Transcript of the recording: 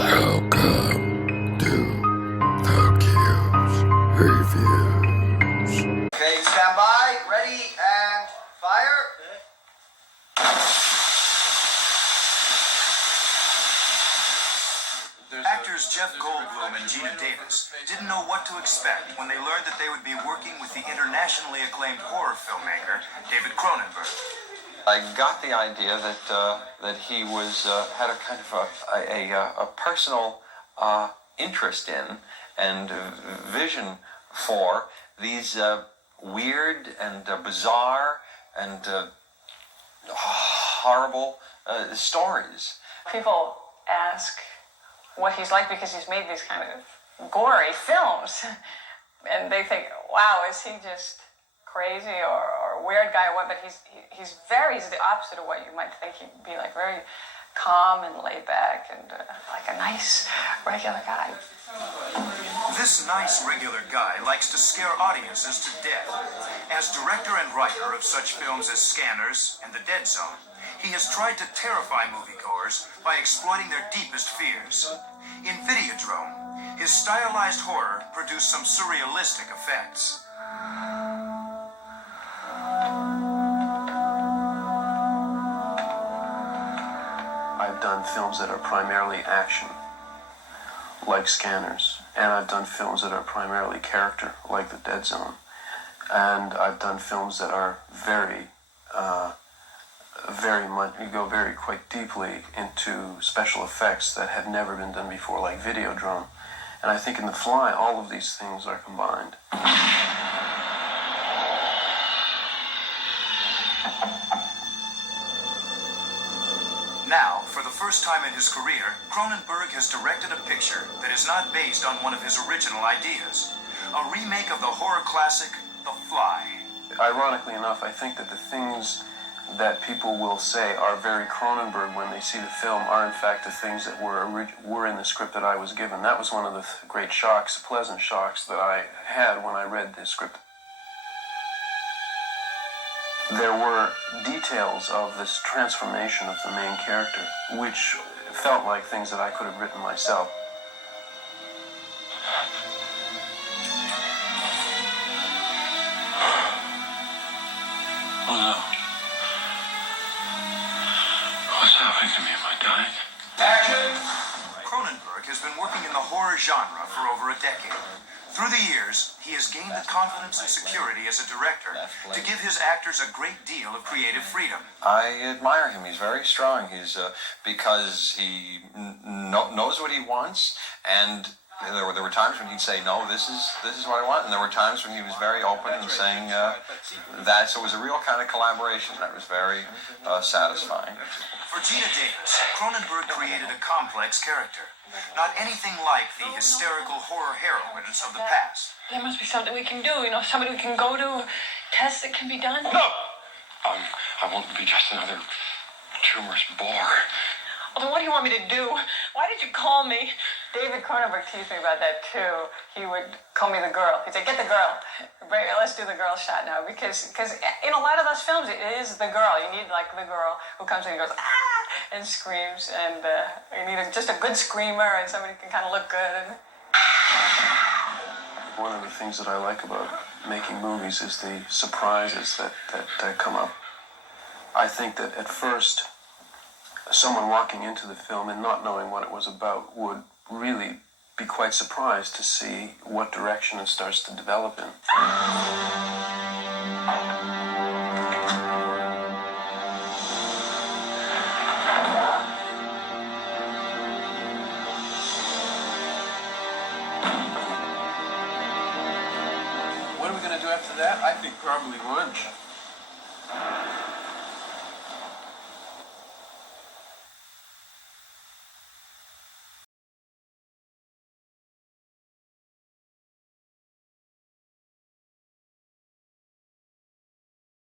Welcome to the Q's Reviews. Okay, stand by, ready, and fire. Actors Jeff Goldblum and Gina Davis didn't know what to expect when they learned that they would be working with the internationally acclaimed horror filmmaker, David Cronenberg. I got the idea that he was had a kind of a personal interest in and vision for these weird and bizarre and horrible stories. People ask what he's like because he's made these kind of gory films, and they think, "Wow, is he just crazy or a weird guy?" What? But he's the opposite of what you might think. He'd be like very calm and laid back and like a nice regular guy. This nice regular guy likes to scare audiences to death. As director and writer of such films as Scanners and The Dead Zone, he has tried to terrify moviegoers by exploiting their deepest fears. In Videodrome, his stylized horror produced some surrealistic effects. I've done films that are primarily action, like Scanners, and I've done films that are primarily character, like The Dead Zone, and I've done films that are very much, you go very quite deeply into special effects that had never been done before, like Videodrome. And I think in The Fly, all of these things are combined. Now, for the first time in his career, Cronenberg has directed a picture that is not based on one of his original ideas. A remake of the horror classic, The Fly. Ironically enough, I think that the things that people will say are very Cronenberg when they see the film are in fact the things that were in the script that I was given. That was one of the great shocks, pleasant shocks that I had when I read this script. There were details of this transformation of the main character, which felt like things that I could have written myself. Oh no. What's happening to me? Am I dying? Action! Cronenberg has been working in the horror genre for over a decade. Through the years, he has gained the confidence and security as a director to give his actors a great deal of creative freedom. I admire him. He's very strong. He's because he knows what he wants, and there were times when he'd say, "No, this is what I want," and there were times when he was very open and saying that. So it was a real kind of collaboration that was very satisfying. For Gina Davis, Cronenberg created a complex character. Not anything like the hysterical horror heroines of the past. There must be something we can do. Somebody we can go to, tests that can be done. No! I won't be just another tumorous bore. Well, then what do you want me to do? Why did you call me? David Cronenberg teased me about that too. He would call me the girl. He'd say, "Get the girl. Let's do the girl shot now." Because in a lot of those films, it is the girl. You need like the girl who comes in and goes, "Ah!" and screams. And you need just a good screamer and somebody who can kind of look good. One of the things that I like about making movies is the surprises that come up. I think that at first, someone walking into the film and not knowing what it was about would really be quite surprised to see what direction it starts to develop in. What are we going to do after that? I think probably lunch.